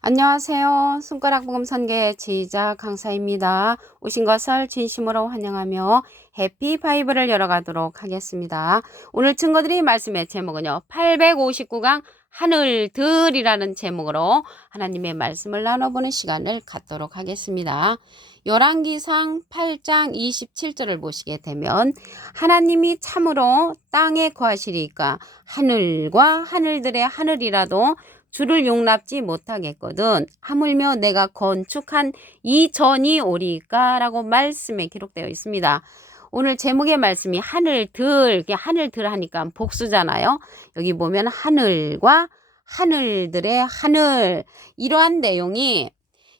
안녕하세요. 손가락 복음 선계 제자 강사입니다. 오신 것을 진심으로 환영하며 해피 바이블을 열어가도록 하겠습니다. 오늘 증거드릴 말씀의 제목은요. 859강 하늘들이라는 제목으로 하나님의 말씀을 나눠보는 시간을 갖도록 하겠습니다. 열왕기상 8장 27절을 보시게 되면 하나님이 참으로 땅에 거하시리까 하늘과 하늘들의 하늘이라도 주를 용납지 못하겠거든 하물며 내가 건축한 이 전이 오리까 라고 말씀에 기록되어 있습니다. 오늘 제목의 말씀이 하늘들, 하늘들 하니까 복수잖아요. 여기 보면 하늘과 하늘들의 하늘, 이러한 내용이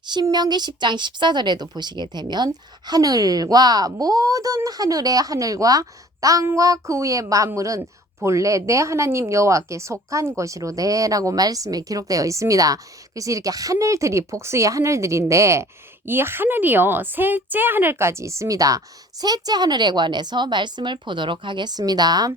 신명기 10장 14절에도 보시게 되면 하늘과 모든 하늘의 하늘과 땅과 그 위의 만물은 본래 내 하나님 여호와께 속한 것이로되 라고 말씀에 기록되어 있습니다. 그래서 이렇게 하늘들이 복수의 하늘들인데 이 하늘이요 셋째 하늘까지 있습니다. 셋째 하늘에 관해서 말씀을 보도록 하겠습니다.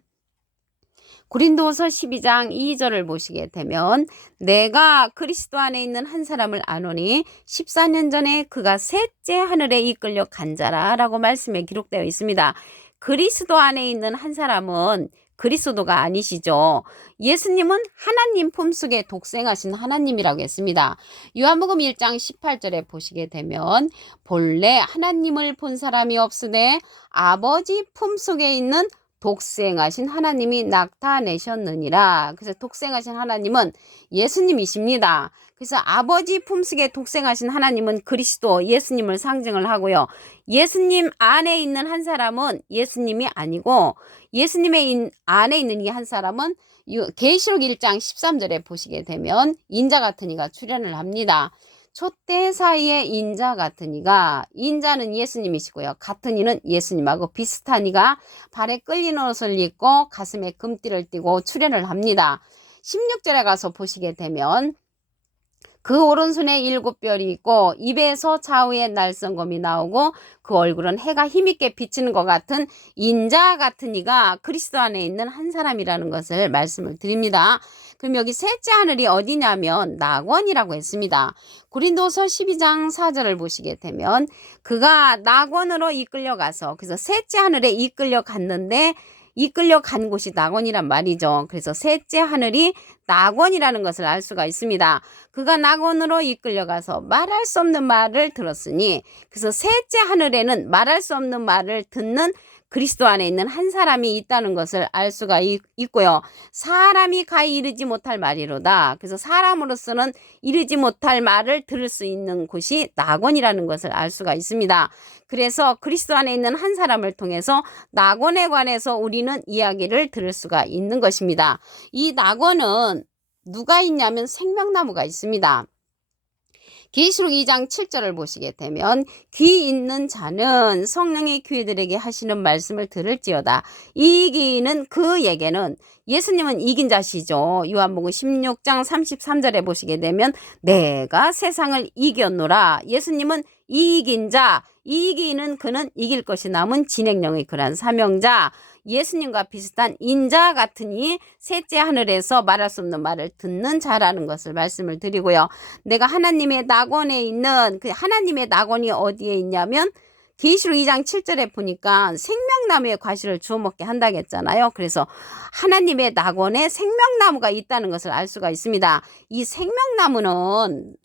고린도서 12장 2절을 보시게 되면 내가 그리스도 안에 있는 한 사람을 아노니 14년 전에 그가 셋째 하늘에 이끌려 간 자라 라고 말씀에 기록되어 있습니다. 그리스도 안에 있는 한 사람은 그리스도가 아니시죠. 예수님은 하나님 품속에 독생하신 하나님이라고 했습니다. 요한복음 1장 18절에 보시게 되면 본래 하나님을 본 사람이 없으되 아버지 품속에 있는 독생하신 하나님이 나타내셨느니라. 그래서 독생하신 하나님은 예수님이십니다. 그래서 아버지 품속에 독생하신 하나님은 그리스도 예수님을 상징을 하고요. 예수님 안에 있는 한 사람은 예수님이 아니고 예수님의 안에 있는 이 한 사람은 계시록 1장 13절에 보시게 되면 인자 같은 이가 출현을 합니다. 촛대 사이에 인자 같은 이가, 인자는 예수님이시고요. 같은 이는 예수님하고 비슷한 이가 발에 끌린 옷을 입고 가슴에 금띠를 띠고 출현을 합니다. 16절에 가서 보시게 되면 그 오른손에 7별이 있고 입에서 좌우에 날성검이 나오고 그 얼굴은 해가 힘있게 비치는 것 같은 인자 같은 이가 그리스도 안에 있는 한 사람이라는 것을 말씀을 드립니다. 그럼 여기 셋째 하늘이 어디냐면 낙원이라고 했습니다. 고린도서 12장 4절을 보시게 되면 그가 낙원으로 이끌려가서 그래서 셋째 하늘에 이끌려갔는데 이끌려간 곳이 낙원이란 말이죠. 그래서 셋째 하늘이 낙원이라는 것을 알 수가 있습니다. 그가 낙원으로 이끌려가서 말할 수 없는 말을 들었으니 그래서 셋째 하늘에는 말할 수 없는 말을 듣는 그리스도 안에 있는 한 사람이 있다는 것을 알 수가 있고요. 사람이 가히 이르지 못할 말이로다. 그래서 사람으로서는 이르지 못할 말을 들을 수 있는 곳이 낙원이라는 것을 알 수가 있습니다. 그래서 그리스도 안에 있는 한 사람을 통해서 낙원에 관해서 우리는 이야기를 들을 수가 있는 것입니다. 이 낙원은 누가 있냐면 생명나무가 있습니다. 계시록 2장 7절을 보시게 되면 귀 있는 자는 성령의 귀들에게 하시는 말씀을 들을지어다. 이기는 그에게는 예수님은 이긴 자시죠. 요한복음 16장 33절에 보시게 되면 내가 세상을 이겼노라. 예수님은 이긴 자, 이기는 그는 이길 것이 남은 진행령의 그러한 사명자, 예수님과 비슷한 인자 같으니 셋째 하늘에서 말할 수 없는 말을 듣는 자라는 것을 말씀을 드리고요. 내가 하나님의 낙원에 있는 그 하나님의 낙원이 어디에 있냐면 계시록 2장 7절에 보니까 생명나무의 과실을 주워 먹게 한다고 했잖아요. 그래서 하나님의 낙원에 생명나무가 있다는 것을 알 수가 있습니다. 이 생명나무는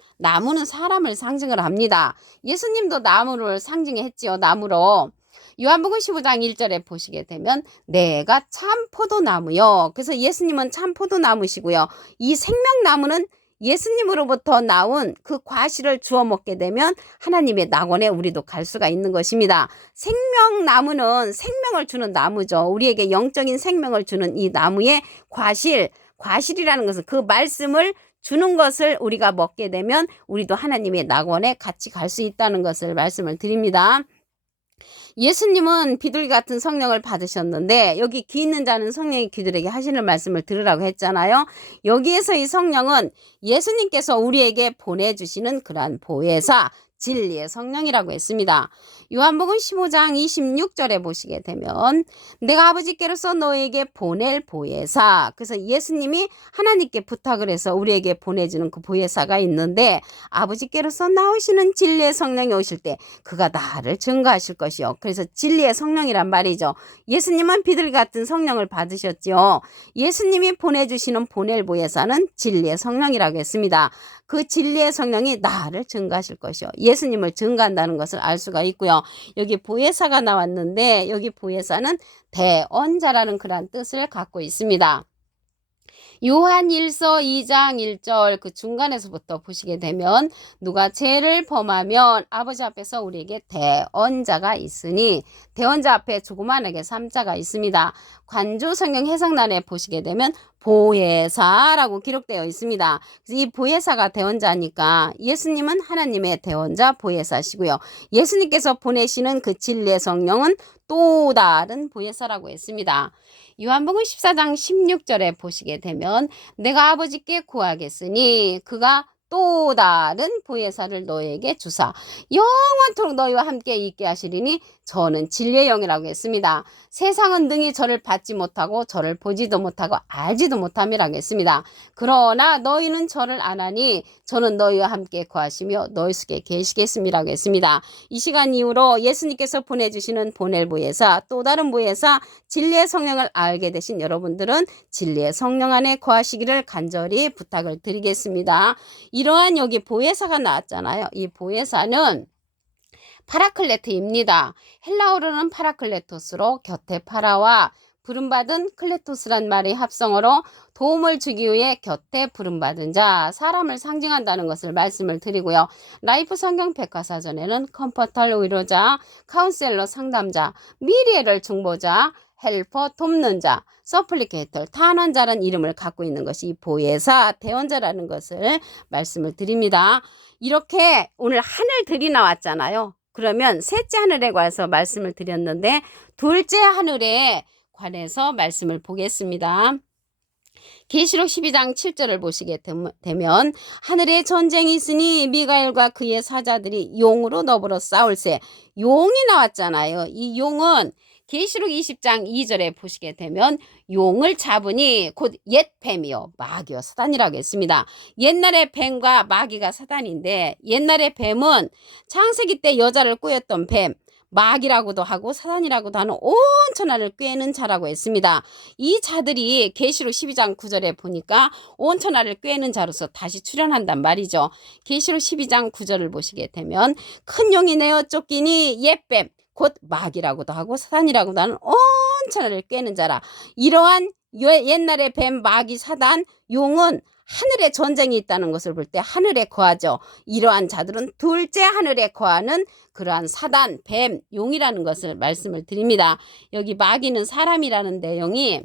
사람을 상징을 합니다. 예수님도 나무를 상징했지요. 나무로. 요한복음 15장 1절에 보시게 되면 내가 참 포도나무요. 그래서 예수님은 참 포도나무시고요. 이 생명나무는 예수님으로부터 나온 그 과실을 주워 먹게 되면 하나님의 낙원에 우리도 갈 수가 있는 것입니다. 생명나무는 생명을 주는 나무죠. 우리에게 영적인 생명을 주는 이 나무의 과실이라는 것은 그 말씀을 주는 것을 우리가 먹게 되면 우리도 하나님의 낙원에 같이 갈 수 있다는 것을 말씀을 드립니다. 예수님은 비둘기 같은 성령을 받으셨는데 여기 귀 있는 자는 성령의 귀들에게 하시는 말씀을 들으라고 했잖아요. 여기에서 이 성령은 예수님께서 우리에게 보내주시는 그러한 보혜사, 진리의 성령이라고 했습니다. 요한복음 15장 26절에 보시게 되면 내가 아버지께로서 너에게 보낼 보혜사, 그래서 예수님이 하나님께 부탁을 해서 우리에게 보내주는 그 보혜사가 있는데 아버지께로서 나오시는 진리의 성령이 오실 때 그가 나를 증거하실 것이요. 그래서 진리의 성령이란 말이죠. 예수님은 비둘기 같은 성령을 받으셨지요. 예수님이 보내주시는 보낼 보혜사는 진리의 성령이라고 했습니다. 그 진리의 성령이 나를 증거하실 것이요. 예수님을 증거한다는 것을 알 수가 있고요. 여기 보혜사가 나왔는데 여기 보혜사는 대언자라는 그런 뜻을 갖고 있습니다. 요한 1서 2장 1절 그 중간에서부터 보시게 되면 누가 죄를 범하면 아버지 앞에서 우리에게 대언자가 있으니, 대언자 앞에 조그만하게 3자가 있습니다. 관조 성경 해석란에 보시게 되면 보혜사라고 기록되어 있습니다. 그래서 이 보혜사가 대언자니까 예수님은 하나님의 대언자 보혜사시고요. 예수님께서 보내시는 그 진리의 성령은 또 다른 보혜사라고 했습니다. 요한복음 14장 16절에 보시게 되면 내가 아버지께 구하겠으니 그가 또 다른 보혜사를 너에게 주사 영원토록 너희와 함께 있게 하시리니 저는 진리의 영이라고 했습니다. 세상은 능히 저를 받지 못하고 저를 보지도 못하고 알지도 못함이라고 했습니다. 그러나 너희는 저를 아나니 저는 너희와 함께 거하시며 너희 속에 계시겠음이라고 했습니다. 이 시간 이후로 예수님께서 보내주시는 보낼 보혜사, 또 다른 보혜사, 진리의 성령을 알게 되신 여러분들은 진리의 성령 안에 거하시기를 간절히 부탁을 드리겠습니다. 이러한 여기 보혜사가 나왔잖아요. 이 보혜사는 파라클레트입니다. 헬라어로는 파라클레토스로 곁에 파라와 부름받은 클레토스란 말의 합성어로 도움을 주기 위해 곁에 부름받은 자, 사람을 상징한다는 것을 말씀을 드리고요. 라이프 성경 백과사전에는 컴포터 위로자, 카운셀러 상담자, 미리에를 중보자, 헬퍼 돕는 자, 서플리케이터 탄원자라는 이름을 갖고 있는 것이 보혜사, 대언자라는 것을 말씀을 드립니다. 이렇게 오늘 하늘들이 나왔잖아요. 그러면 셋째 하늘에 관해서 말씀을 드렸는데 둘째 하늘에 관해서 말씀을 보겠습니다. 계시록 12장 7절을 보시게 되면 하늘에 전쟁이 있으니 미가엘과 그의 사자들이 용으로 더불어 싸울세. 용이 나왔잖아요. 이 용은 계시록 20장 2절에 보시게 되면 용을 잡으니 곧 옛 뱀이요 마귀요 사단이라고 했습니다. 옛날에 뱀과 마귀가 사단인데 옛날에 뱀은 창세기 때 여자를 꾸였던 뱀, 마귀라고도 하고 사단이라고도 하는 온 천하를 꿰는 자라고 했습니다. 이 자들이 계시록 12장 9절에 보니까 온 천하를 꿰는 자로서 다시 출현한단 말이죠. 계시록 12장 9절을 보시게 되면 큰 용이 내어 쫓기니 옛뱀 곧 마귀라고도 하고 사단이라고도 하는 온 천하를 꿰는 자라. 이러한 옛날에 뱀, 마귀, 사단, 용은 하늘에 전쟁이 있다는 것을 볼 때 하늘에 거하죠. 이러한 자들은 둘째 하늘에 거하는 그러한 사단, 뱀, 용이라는 것을 말씀을 드립니다. 여기 마귀는 사람이라는 내용이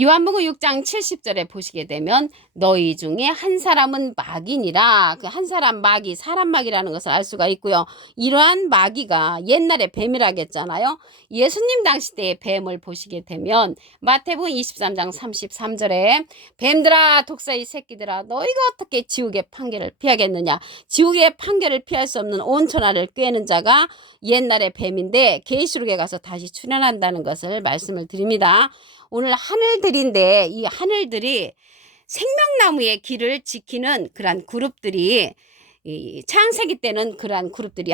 요한복음 6장 70절에 보시게 되면 너희 중에 한 사람은 마귀니라. 그 한 사람 마귀, 사람 마귀라는 것을 알 수가 있고요. 이러한 마귀가 옛날에 뱀이라겠잖아요. 예수님 당시 때의 뱀을 보시게 되면 마태복음 23장 33절에 뱀들아 독사의 새끼들아 너희가 어떻게 지옥의 판결을 피하겠느냐. 지옥의 판결을 피할 수 없는 온 천하를 꿰는 자가 옛날에 뱀인데 계시록에 가서 다시 출현한다는 것을 말씀을 드립니다. 오늘 하늘들인데 이 하늘들이 생명나무의 길을 지키는 그러한 그룹들이 창세기 때는 그러한 그룹들이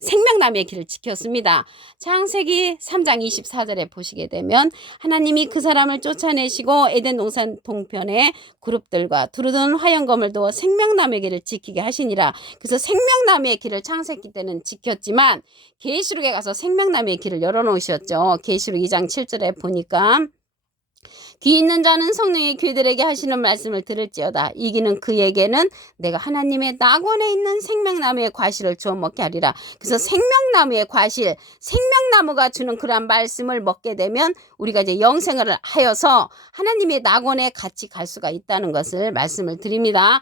생명나무의 길을 지켰습니다. 창세기 3장 24절에 보시게 되면 하나님이 그 사람을 쫓아내시고 에덴 동산 동편에 그룹들과 두루든 화영검을 두어 생명나무의 길을 지키게 하시니라. 그래서 생명나무의 길을 창세기 때는 지켰지만 계시록에 가서 생명나무의 길을 열어놓으셨죠. 계시록 2장 7절에 보니까 귀 있는 자는 성령의 귀들에게 하시는 말씀을 들을지어다. 이기는 그에게는 내가 하나님의 낙원에 있는 생명나무의 과실을 주어 먹게 하리라. 그래서 생명나무의 과실, 생명나무가 주는 그러한 말씀을 먹게 되면 우리가 이제 영생을 하여서 하나님의 낙원에 같이 갈 수가 있다는 것을 말씀을 드립니다.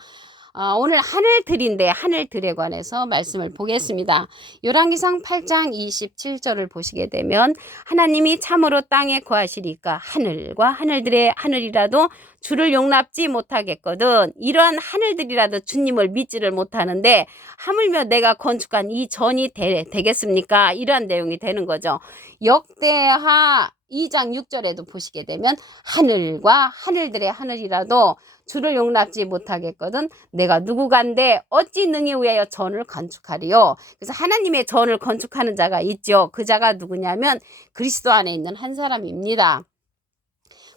오늘 하늘들인데 하늘들에 관해서 말씀을 보겠습니다. 열왕기상 8장 27절을 보시게 되면 하나님이 참으로 땅에 거하시리까 하늘과 하늘들의 하늘이라도 주를 용납지 못하겠거든. 이러한 하늘들이라도 주님을 믿지를 못하는데 하물며 내가 건축한 이 전이 되겠습니까? 이러한 내용이 되는 거죠. 역대하 2장 6절에도 보시게 되면 하늘과 하늘들의 하늘이라도 주를 용납지 못하겠거든. 내가 누구간데 어찌 능히 위하여 전을 건축하리요. 그래서 하나님의 전을 건축하는 자가 있죠. 그 자가 누구냐면 그리스도 안에 있는 한 사람입니다.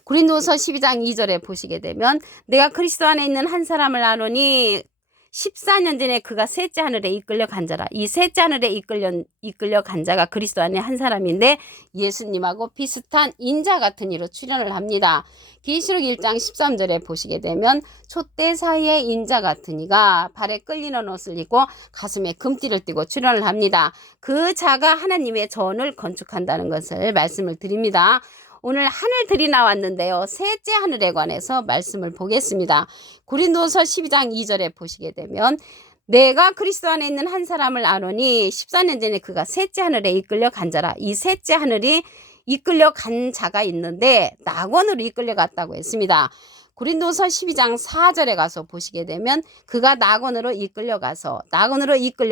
고린도서 12장 2절에 보시게 되면 내가 그리스도 안에 있는 한 사람을 아노니 14년 전에 그가 셋째 하늘에 이끌려 간 자라. 이 셋째 하늘에 이끌려 간 자가 그리스도 안에 한 사람인데 예수님하고 비슷한 인자 같은 이로 출현을 합니다. 계시록 1장 13절에 보시게 되면 촛대 사이에 인자 같은 이가 발에 끌리는 옷을 입고 가슴에 금띠를 띠고 출현을 합니다. 그 자가 하나님의 전을 건축한다는 것을 말씀을 드립니다. 오늘 하늘들이 나왔는데요. 셋째 하늘에 관해서 말씀을 보겠습니다. 고린도서 12장 2절에 보시게 되면 내가 그리스도 안에 있는 한 사람을 아노니 14년 전에 그가 셋째 하늘에 이끌려 간 자라. 이 셋째 하늘이 이끌려 간 자가 있는데 낙원으로 이끌려 갔다고 했습니다. 고린도서 12장 4절에 가서 보시게 되면 그가 낙원으로 이끌려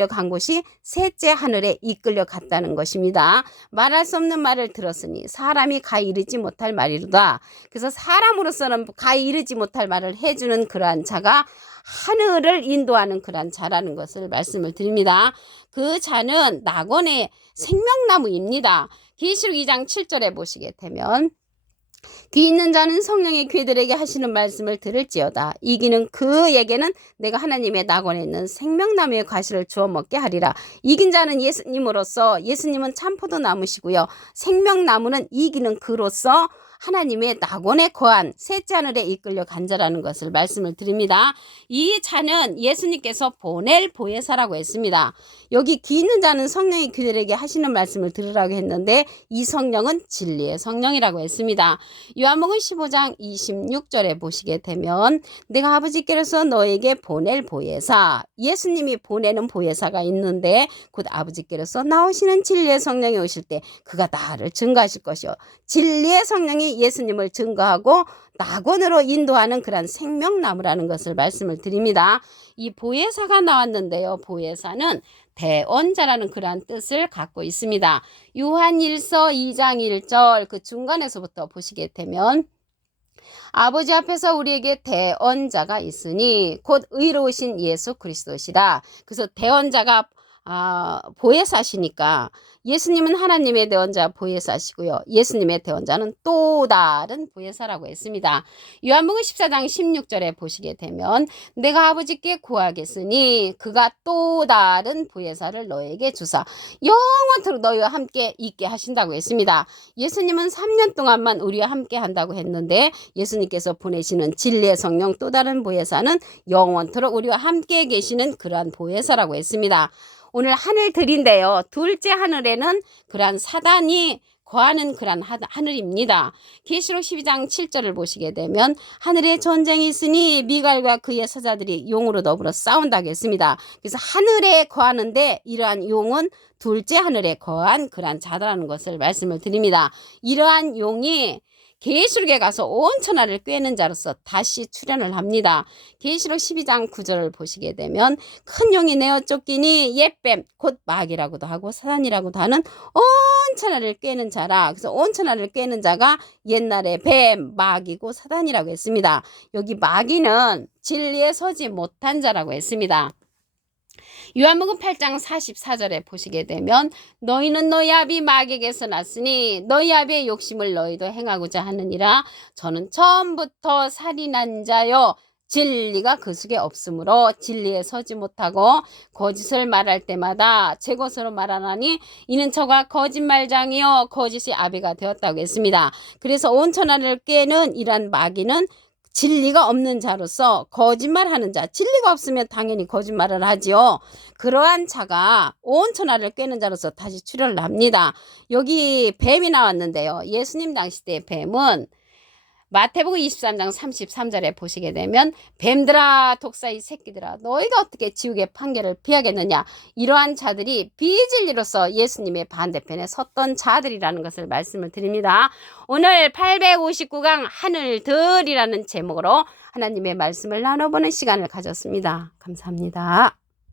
간 곳이 셋째 하늘에 이끌려 갔다는 것입니다. 말할 수 없는 말을 들었으니 사람이 가히 이르지 못할 말이로다. 그래서 사람으로서는 가히 이르지 못할 말을 해주는 그러한 자가 하늘을 인도하는 그러한 자라는 것을 말씀을 드립니다. 그 자는 낙원의 생명나무입니다. 계시록 2장 7절에 보시게 되면 귀 있는 자는 성령의 귀들에게 하시는 말씀을 들을지어다. 이기는 그에게는 내가 하나님의 낙원에 있는 생명나무의 과실을 주어 먹게 하리라. 이긴 자는 예수님으로서 예수님은 참포도나무시고요. 생명나무는 이기는 그로서 하나님의 낙원에 거한 셋째 하늘에 이끌려 간 자라는 것을 말씀을 드립니다. 이 자는 예수님께서 보낼 보혜사라고 했습니다. 여기 귀 있는 자는 성령의 귀들에게 하시는 말씀을 들으라고 했는데 이 성령은 진리의 성령이라고 했습니다. 요한복음 15장 26절에 보시게 되면 내가 아버지께로서 너에게 보낼 보혜사, 예수님이 보내는 보혜사가 있는데 곧 아버지께로서 나오시는 진리의 성령이 오실 때 그가 나를 증거하실 것이요. 진리의 성령이 예수님을 증거하고 낙원으로 인도하는 그런 생명나무라는 것을 말씀을 드립니다. 이 보혜사가 나왔는데요. 보혜사는 대언자라는 그러한 뜻을 갖고 있습니다. 요한일서 2장 1절 그 중간에서부터 보시게 되면 아버지 앞에서 우리에게 대언자가 있으니 곧 의로우신 예수 그리스도시라. 그래서 대언자가 보혜사시니까 예수님은 하나님의 대언자 보혜사시고요. 예수님의 대언자는 또 다른 보혜사라고 했습니다. 요한복음 14장 16절에 보시게 되면 내가 아버지께 구하겠으니 그가 또 다른 보혜사를 너에게 주사 영원토록 너희와 함께 있게 하신다고 했습니다. 예수님은 3년 동안만 우리와 함께 한다고 했는데 예수님께서 보내시는 진리의 성령 또 다른 보혜사는 영원토록 우리와 함께 계시는 그러한 보혜사라고 했습니다. 오늘 하늘들인데요. 둘째 하늘에는 그러한 사단이 거하는 그러한 하늘입니다. 계시록 12장 7절을 보시게 되면 하늘에 전쟁이 있으니 미갈과 그의 사자들이 용으로 더불어 싸운다고 했습니다. 그래서 하늘에 거하는데 이러한 용은 둘째 하늘에 거한 그러한 자라는 것을 말씀을 드립니다. 이러한 용이 계시록에 가서 온 천하를 꿰는 자로서 다시 출현을 합니다. 계시록 12장 9절을 보시게 되면 큰 용이 내어 쫓기니 옛뱀 곧 마귀라고도 하고 사단이라고도 하는 온 천하를 꿰는 자라. 그래서 온 천하를 꿰는 자가 옛날에 뱀, 마귀고 사단이라고 했습니다. 여기 마귀는 진리에 서지 못한 자라고 했습니다. 요한복음 8장 44절에 보시게 되면 너희는 너희 아비 마귀에게서 났으니 너희 아비의 욕심을 너희도 행하고자 하느니라. 저는 처음부터 살인한 자요 진리가 그 속에 없으므로 진리에 서지 못하고 거짓을 말할 때마다 제 것으로 말하나니 이는 저가 거짓말장이요 거짓이 아비가 되었다고 했습니다. 그래서 온 천하를 꿰는 이러한 마귀는 진리가 없는 자로서 거짓말하는 자, 진리가 없으면 당연히 거짓말을 하지요. 그러한 자가 온 천하를 꿰는 자로서 다시 출현을 합니다. 여기 뱀이 나왔는데요. 예수님 당시 때 뱀은 마태복음 23장 33절에 보시게 되면 뱀들아 독사의 새끼들아 너희가 어떻게 지옥의 판결을 피하겠느냐, 이러한 자들이 비진리로서 예수님의 반대편에 섰던 자들이라는 것을 말씀을 드립니다. 오늘 859강 하늘들이라는 제목으로 하나님의 말씀을 나눠보는 시간을 가졌습니다. 감사합니다.